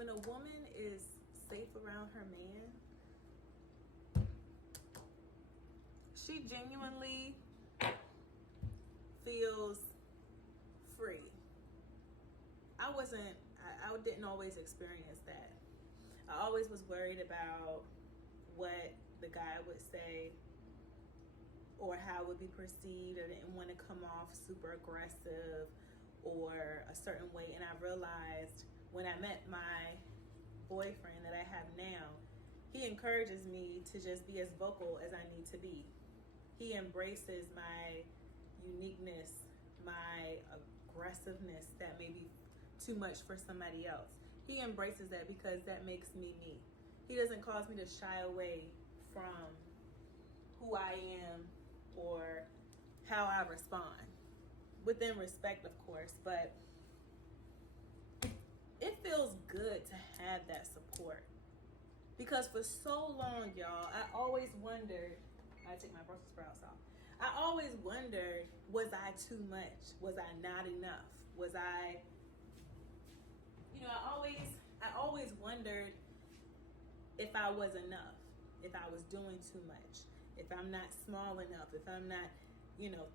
when a woman is safe around her man, she genuinely feels free. I didn't always experience that. I always was worried about what the guy would say or how it would be perceived. I didn't want to come off super aggressive or a certain way. And I realized when I met my boyfriend that I have now, he encourages me to just be as vocal as I need to be. He embraces my uniqueness, my aggressiveness that may be too much for somebody else. He embraces that because that makes me me. He doesn't cause me to shy away from who I am or how I respond. Within respect, of course, but it feels good to have that support. Because for so long, y'all, I always wondered, I take my Brussels sprouts off. I always wondered, was I too much? Was I not enough? Was I, I always wondered if I was enough, if I was doing too much, if I'm not small enough, if I'm not,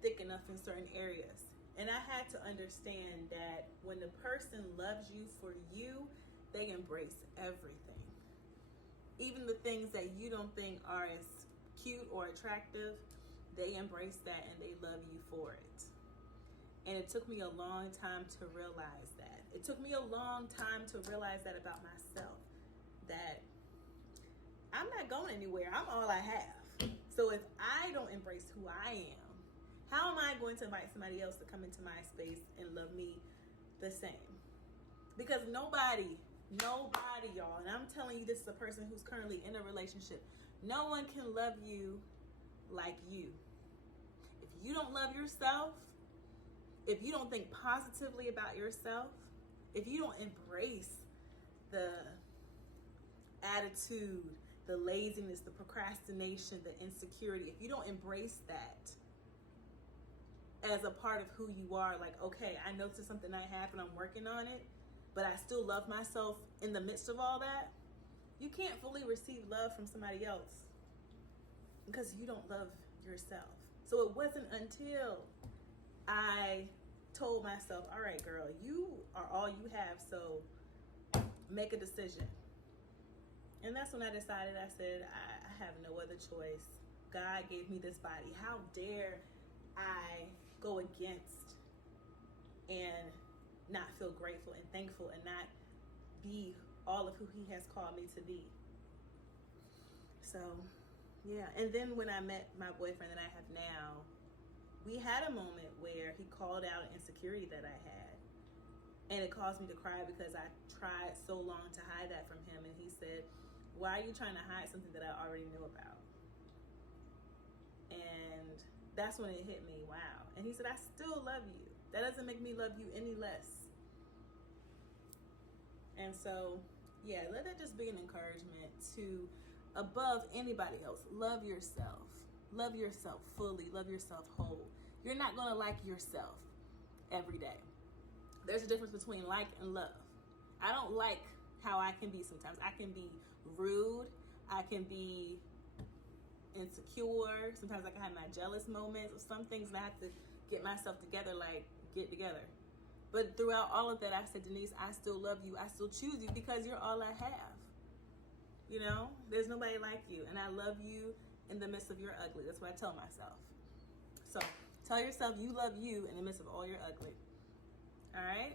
thick enough in certain areas. And I had to understand that when the person loves you for you, they embrace everything. Even the things that you don't think are as cute or attractive, they embrace that and they love you for it. And it took me a long time to realize that. It took me a long time to realize that about myself, that I'm not going anywhere. I'm all I have. So if I don't embrace who I am, how am I going to invite somebody else to come into my space and love me the same? Because nobody, y'all, and I'm telling you this is a person who's currently in a relationship, no one can love you like you. If you don't love yourself, if you don't think positively about yourself, if you don't embrace the attitude, the laziness, the procrastination, the insecurity, if you don't embrace that as a part of who you are, like, okay, I noticed something I have and I'm working on it, but I still love myself in the midst of all that, you can't fully receive love from somebody else because you don't love yourself. So it wasn't until I told myself, all right, girl, you are all you have, so make a decision. And that's when I decided, I said, I have no other choice. God gave me this body. How dare I go against and not feel grateful and thankful and not be all of who he has called me to be. So, yeah. And then when I met my boyfriend that I have now, we had a moment where he called out an insecurity that I had. And it caused me to cry because I tried so long to hide that from him. And he said, why are you trying to hide something that I already knew about? And that's when it hit me, wow. And he said, I still love you. That doesn't make me love you any less. And so, yeah, let that just be an encouragement to, above anybody else, love yourself. Love yourself fully. Love yourself whole. You're not going to like yourself every day. There's a difference between like and love. I don't like how I can be sometimes. I can be rude. I can be insecure. Sometimes I can have my jealous moments of some things and I have to get myself together, like get together. But throughout all of that, I said, Denise, I still love you. I still choose you because you're all I have. There's nobody like you. And I love you in the midst of your ugly. That's what I tell myself. So tell yourself you love you in the midst of all your ugly. All right?